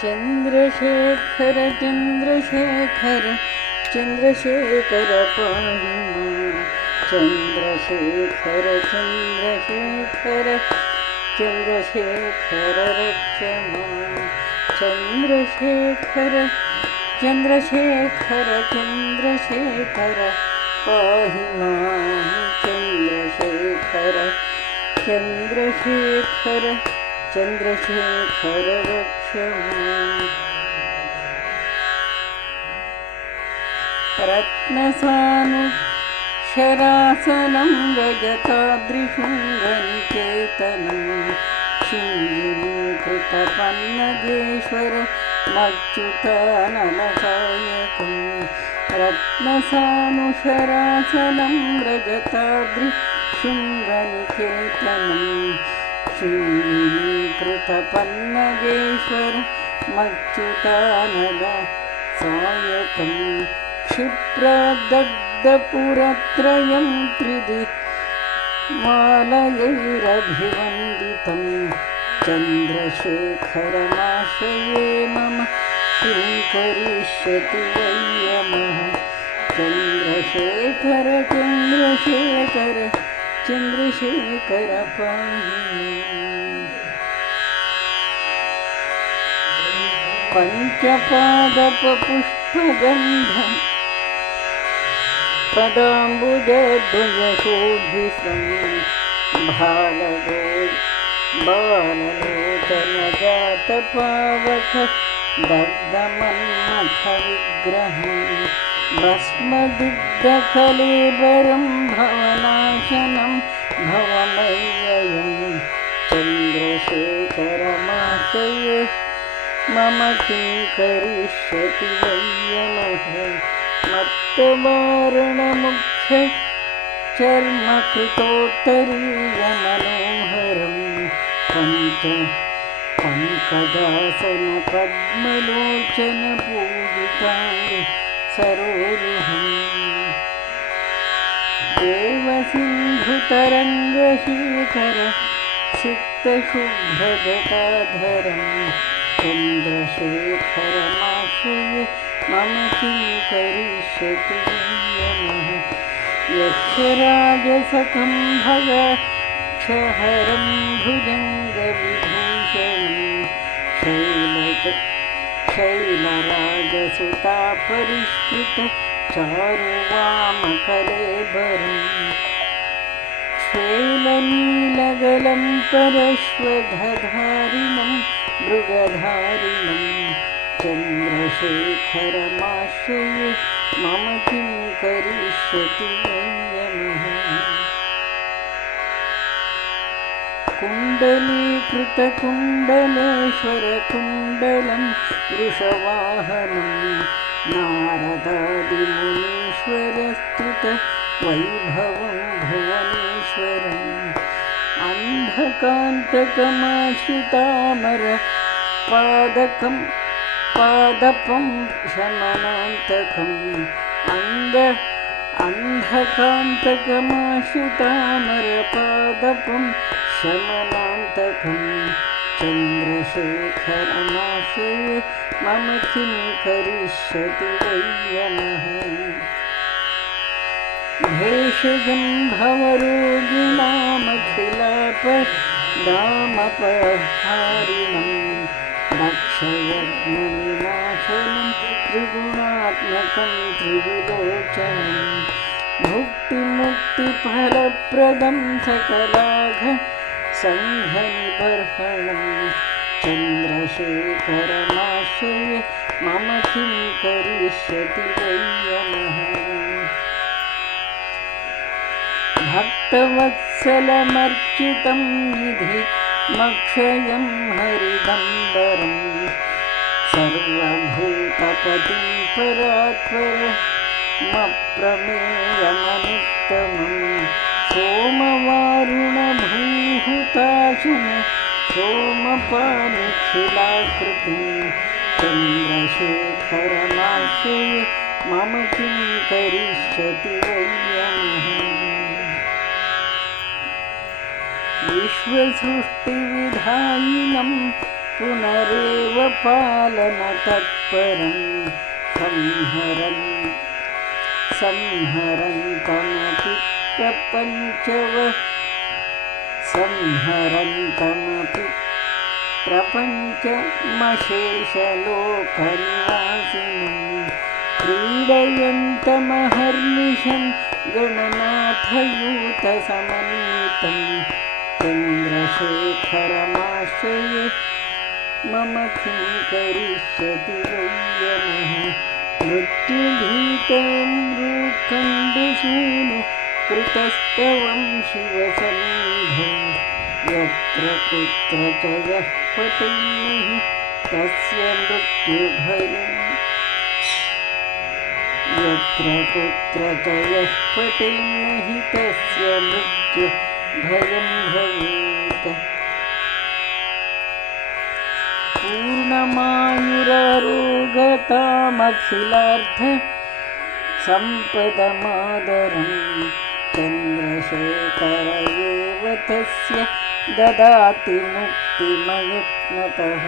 चंद्रशेखर चंद्रशेखर चंद्रशेखर पाहि मां चंद्रशेखर चंद्रशेखर चंद्रशेखर रक्ष मां चंद्रशेखर चंद्रशेखर चंद्रशेखर पाहि मां चंद्रशेखर चंद्रशेखर चंद्रशेखर रक्ष मां रत्नसानुशरासनं रजताद्रिशृङ्गनिकेतनं शिञ्जिनीकृतपन्नगेश्वरमच्युताननकायकं रत्नसानुशरासनं रजताद्रिशृङ्गनिकेतनं शिञ्जिनीकृतपन्नगेश्वरमच्युताननसायकं क्षिप्रदग्धपुरत्रयं त्रिदिमालयैरभिवन्दितं चन्द्रशेखरमाश्रये मम किं करिष्यति वै यमः चन्द्रशेखर चन्द्रशेखर चन्द्रशेखर पाहि पञ्चपादपपुष्पगन्धं पदाम्बुजद्वयशोभिसं बाललोचनजातपावक दग्धमन्मथविग्रहं भस्मदिग्धकलेबरं भवनाशनं भवमय्ययं चन्द्रशेखरमाश्रये मम किं करिष्यति वै यमः मत्तवारणमुख्यचर्मकृतोत्तरीयमनोहरं पङ्कजासनपद्मलोचनपूजिताङ्गि सरोरुहं देवसिन्धुतरङ्गशीखर सिक्तशुभ्रजटाधरं चन्द्रशेखरमाश्रये मम किं करिष्यति यमः यक्षराजसखं भगक्षहरं भुजङ्गविभूषणं शैलराजसुतापरिष्कृत चारुवामकलेबरं श्वेलनीलगलं परश्वधारिणं मृगधारिणं चन्द्रशेखरमाश्रये मम किं करिष्यति वै यमः कुण्डलीकृतकुण्डलेश्वरकुण्डलं वृषवाहनं नारदादिमुनीश्वरस्तुतवैभवं भुवनेश्वरम् अन्धकान्तकमाश्रितामरपादकं पादपं शमनान्तकम् अन्धकान्तकमाश्रितामरपादपं शमनान्तकं चन्द्रशेखरमाश्रये मम किं करिष्यति वै यमः भेषजं भवरोगिणामखिलापदामपहारिणं दक्षयज्ञविनाशनं त्रिगुणात्मकं त्रिविलोचनं भुक्तिमुक्तिफलप्रदं सकलाघ सङ्घनिबर्हणं चन्द्रशेखरमाश्रये मम किं करिष्यति वै यमः भक्तवत्सलमर्चितं निधिमक्षयं हरिदम्बरं सर्वभूतपतिं परात्परमप्रमेयमनुत्तमं सोमवारुणभूहुताशनं सोमपानिखिलाकृतिं चन्द्रशेखरमाश्रये मम किं करिष्यति वै यमः विश्वसृष्टिविधायिनं पुनरेव पालनतत्परं संहरन्तमपि प्रपञ्चमशेषलोकनिवासिनं क्रीडयन्तमहर्निशं गणनाथयूतसमन्वितं चन्द्रशेखरमाश्रये मम किं करिष्यति वै यमः मृत्युभीतमृकण्डुसूनु कृतस्तवं शिवसन्निधौ यत्र कुत्र च यः पठेन्नहि तस्य मृत्युभयम् यत्र कुत्र च यः पठेन्नहि तस्य मृत्युभयं भवेत् पूर्णमायुरारोगतामखिलार्थ सम्पदमादरं चन्द्रशेखर एव तस्य ददाति मुक्तिमयत्नतः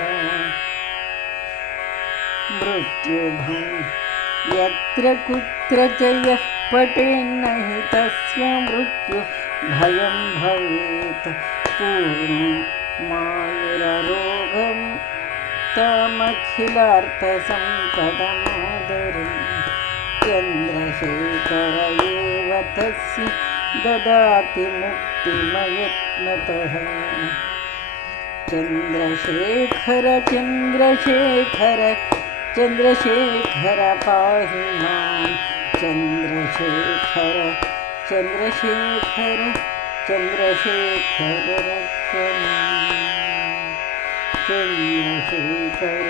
मृत्युभं यत्र कुत्र च यः पठेन्नहि तस्य मृत्युभयं भवेत् पूर्णमायुरारोगं तमखिलार्थसम्पदमादरं चन्द्रशेखर एव तस्य ददाति मुक्तिमयत्नतः चन्द्रशेखर चन्द्रशेखर चन्द्रशेखर पाहि मां चन्द्रशेखर चन्द्रशेखर चन्द्रशेखर रक्ष मां चन्द्रशेखर